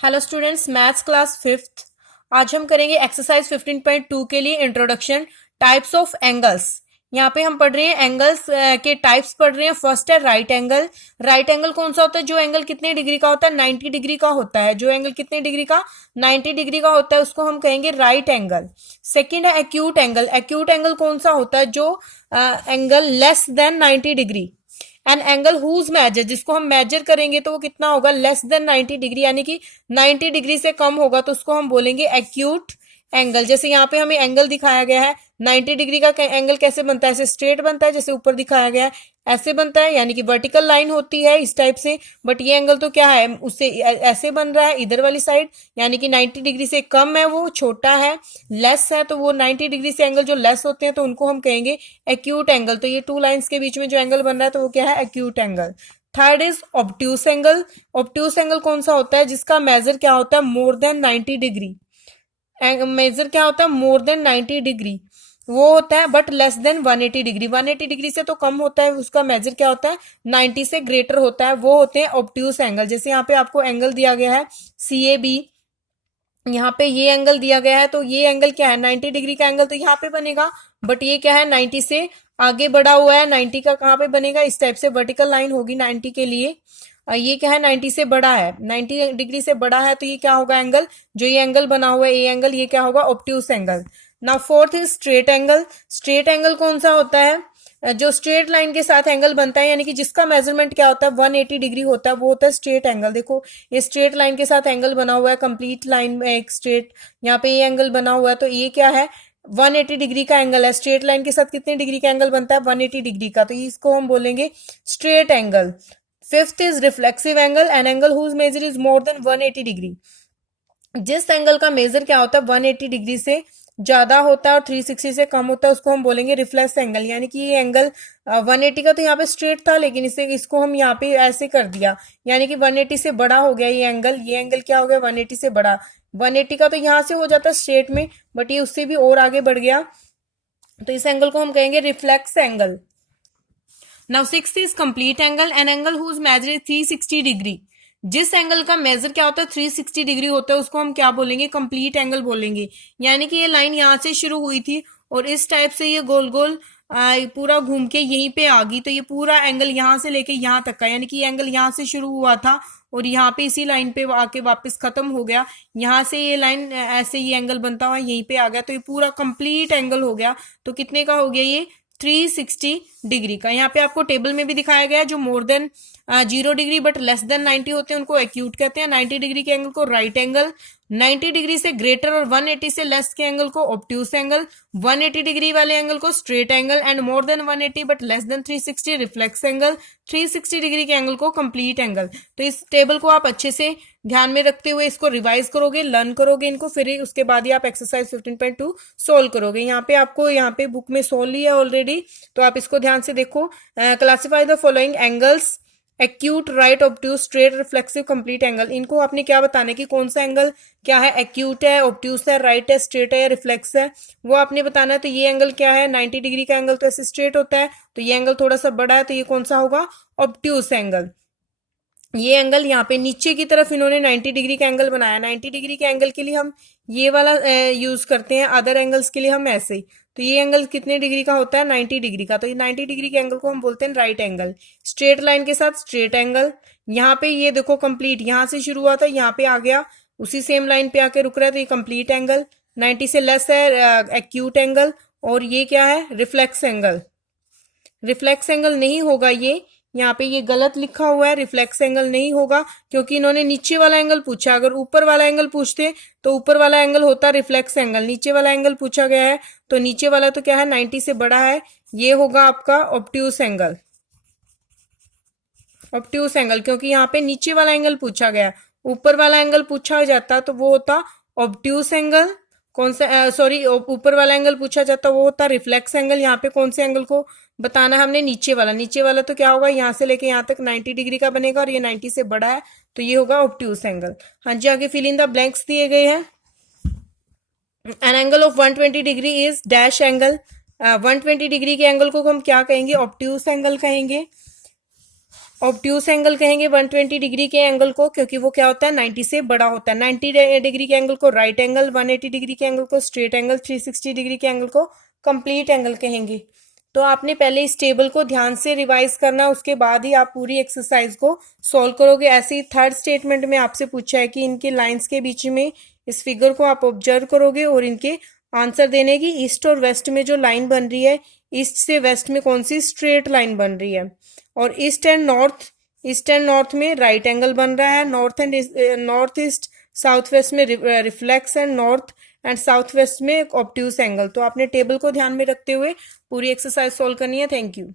Hello students, maths class fifth. आज हम करेंगे एक्सरसाइज 15.2 के लिए इंट्रोडक्शन टाइप्स ऑफ एंगल्स। यहाँ पे हम पढ़ रहे हैं एंगल्स के टाइप्स पढ़ रहे हैं। फर्स्ट है राइट एंगल। राइट एंगल कौन सा होता है? जो एंगल कितने डिग्री का होता है? 90 डिग्री का होता है। जो एंगल कितने डिग्री का? 90 डिग्री का होता है, उसको हम कहेंगे राइट एंगल। सेकेंड है एक्यूट एंगल। एक्यूट एंगल कौन सा होता है? जो angle less than 90 degree. An angle whose measure, जिसको हम मेजर करेंगे तो वो कितना होगा? लेस देन 90 डिग्री, यानी कि 90 डिग्री से कम होगा, तो उसको हम बोलेंगे एक्यूट एंगल। जैसे यहाँ पे हमें एंगल दिखाया गया है 90 डिग्री का। एंगल कैसे बनता है? ऐसे स्ट्रेट बनता है, जैसे ऊपर दिखाया गया है ऐसे बनता है, यानी कि वर्टिकल लाइन होती है इस टाइप से। बट ये एंगल तो क्या है? उससे ऐसे बन रहा है इधर वाली साइड, यानी कि 90 डिग्री से कम है, वो छोटा है, लेस है। तो वो 90 डिग्री से एंगल जो लेस होते हैं तो उनको हम कहेंगे एक्यूट एंगल। तो ये टू लाइंस के बीच में जो एंगल बन रहा है तो वो क्या है? Acute angle. Third is obtuse angle. Obtuse angle कौन सा होता है? जिसका मेजर क्या होता है? More than 90 degree. मेजर क्या होता है? मोर देन 90 डिग्री वो होता है, but less than 180 degree. 180 degree से तो कम होता है, उसका मेजर क्या होता है? 90 से ग्रेटर होता है, वो होते हैं ऑब्ट्यूस एंगल। जैसे यहाँ पे आपको एंगल दिया गया है CAB, यहाँ पे ये एंगल दिया गया है, तो ये एंगल क्या है? 90 डिग्री का एंगल तो यहाँ पे बनेगा, बट ये क्या है? 90 से आगे बढ़ा हुआ है। 90 का कहाँ पे बनेगा? इस टाइप से वर्टिकल लाइन होगी 90 के लिए। ये क्या है? 90 से बड़ा है, 90 डिग्री से बड़ा है, तो ये क्या होगा एंगल? जो ये एंगल बना हुआ है, ये एंगल, ये क्या होगा? Obtuse angle. Now fourth is straight angle. Straight angle कौन सा होता है? जो स्ट्रेट लाइन के साथ एंगल बनता है, यानी कि जिसका मेजरमेंट क्या होता है? 180 डिग्री होता है, वो होता है स्ट्रेट एंगल। देखो ये स्ट्रेट लाइन के साथ एंगल बना हुआ है, कंप्लीट लाइन में एक स्ट्रेट, यहाँ पे ये एंगल बना हुआ है, तो ये क्या है? 180 डिग्री का एंगल है। स्ट्रेट लाइन के साथ कितने डिग्री का एंगल बनता है? 180 डिग्री का, तो इसको हम बोलेंगे straight angle. Fifth is reflexive angle. An angle whose measure is more than 180 degree. जिस एंगल का मेजर क्या होता है? 180 डिग्री से ज्यादा होता है और 360 से कम होता है, उसको हम बोलेंगे रिफ्लेक्स एंगल। यानी कि ये एंगल 180 का तो यहाँ पे स्ट्रेट था, लेकिन इसको हम यहाँ पे ऐसे कर दिया, यानी कि 180 से बड़ा हो गया ये एंगल। ये एंगल क्या हो गया? 180 से बड़ा। 180 का तो यहाँ से हो जाता स्ट्रेट में, बट ये उससे भी और आगे बढ़ गया, तो इस एंगल को हम कहेंगे reflex angle. Now sixth is complete angle. An angle whose measure is 360 degree. जिस एंगल का मेजर क्या होता है? 360 डिग्री होता है, उसको हम क्या बोलेंगे? कंप्लीट एंगल बोलेंगे। यानी कि ये लाइन यहाँ से शुरू हुई थी और इस टाइप से ये गोल गोल पूरा घूम के यहीं पे आ गई, तो ये पूरा एंगल यहाँ से लेके यहाँ तक का, यानी कि ये एंगल यहाँ से शुरू हुआ था और यहाँ पे इसी लाइन पे आके वापस खत्म हो गया। यहाँ से ये लाइन ऐसे ये एंगल बनता हुआ यहीं पे आ गया, तो ये पूरा कंप्लीट एंगल हो गया। तो कितने का हो गया ये? 360 डिग्री का। यहाँ पे आपको टेबल में भी दिखाया गया है, जो more than 0 degree but less than 90 होते हैं उनको एक्यूट कहते हैं। 90 डिग्री के एंगल को राइट एंगल, 90 डिग्री से ग्रेटर और 180 से लेस के एंगल को ऑब्ट्यूस एंगल, 180 डिग्री वाले एंगल को straight angle, and more than 180 but less than 360 reflex angle, 360 degree के एंगल को कंप्लीट एंगल। तो इस टेबल को आप अच्छे से ध्यान में रखते हुए इसको रिवाइज करोगे, लर्न करोगे इनको, फिर उसके बाद ही आप एक्सरसाइज 15.2 सोल्व करोगे। यहाँ पे आपको यहाँ पे बुक में सोल्व लिया ऑलरेडी, तो आप इसको ध्यान से देखो। Classify the following angles: acute, right, obtuse, straight, reflexive, complete angle. इनको आपने क्या बताना है कि कौन सा एंगल क्या है? एक्यूट है, ऑब्ट्यूस है, राइट है, स्ट्रेट है या रिफ्लेक्स है, वो आपने बताना है। तो ये एंगल क्या है? 90 डिग्री का एंगल तो ऐसे स्ट्रेट होता है, तो ये एंगल थोड़ा सा बड़ा है, तो ये कौन सा होगा? Obtuse angle. ये एंगल यहाँ पे नीचे की तरफ इन्होंने 90 डिग्री का एंगल बनाया। 90 डिग्री के एंगल के लिए हम ये वाला यूज करते हैं, अदर एंगल्स के लिए हम ऐसे ही। तो ये एंगल कितने डिग्री का होता है? 90 डिग्री का, तो ये 90 डिग्री के एंगल को हम बोलते हैं राइट एंगल। स्ट्रेट लाइन के साथ स्ट्रेट एंगल। यहाँ पे ये देखो कंप्लीट, यहाँ से शुरू हुआ था यहाँ पे आ गया, उसी सेम लाइन पे आके रुक रहा है, तो ये कंप्लीट एंगल। 90 से लेस है एक्यूट एंगल, और ये क्या है? Reflex angle. रिफ्लेक्स एंगल नहीं होगा ये, यहाँ पे ये गलत लिखा हुआ है, रिफ्लेक्स एंगल नहीं होगा, क्योंकि इन्होंने नीचे वाला एंगल पूछा। अगर ऊपर वाला एंगल पूछते तो ऊपर वाला एंगल होता रिफ्लेक्स एंगल। नीचे वाला एंगल पूछा गया है, तो नीचे वाला तो क्या है? 90 से बड़ा है, ये होगा आपका ऑब्ट्यूस एंगल। ऑब्ट्यूस एंगल, क्योंकि यहाँ पे नीचे वाला एंगल पूछा गया, ऊपर वाला एंगल पूछा जाता तो वो होता ऑब्ट्यूस एंगल। कौन सा? सॉरी, ऊपर वाला एंगल पूछा जाता वो होता रिफ्लेक्स एंगल। यहाँ पे कौन से एंगल को बताना है हमने? नीचे वाला। नीचे वाला तो क्या होगा? यहाँ से लेके यहाँ तक 90 डिग्री का बनेगा, और ये 90 से बड़ा है, तो ये होगा ऑब्ट्यूस एंगल। हाँ जी, आगे फिल इन द ब्लैंक्स दिए गए हैं। An angle of 120 degree is dash angle. 120 degree के एंगल को हम क्या कहेंगे? ऑब्ट्यूस एंगल कहेंगे। ऑब्ट्यूस एंगल कहेंगे 120 डिग्री के एंगल को, क्योंकि वो क्या होता है 90 से बड़ा होता है। 90 डिग्री के एंगल को राइट एंगल, 180 डिग्री के एंगल को स्ट्रेट एंगल, 360 डिग्री के एंगल को कंप्लीट एंगल कहेंगे। तो आपने पहले इस टेबल को ध्यान से रिवाइज करना, उसके बाद ही आप पूरी एक्सरसाइज को सॉल्व करोगे। ऐसे ही थर्ड स्टेटमेंट में आपसे पूछा है कि इनके लाइंस के बीच में इस फिगर को आप ऑब्जर्व करोगे और इनके आंसर देने की ईस्ट और वेस्ट में जो लाइन बन रही है, ईस्ट से वेस्ट में कौन सी स्ट्रेट लाइन बन रही है, और ईस्ट एंड नॉर्थ में राइट एंगल बन रहा है, नॉर्थ ईस्ट साउथ वेस्ट में reflex and north and south west में ऑब्ट्यूस एंगल। तो आपने टेबल को ध्यान में रखते हुए पूरी एक्सरसाइज सॉल्व करनी है। Thank you.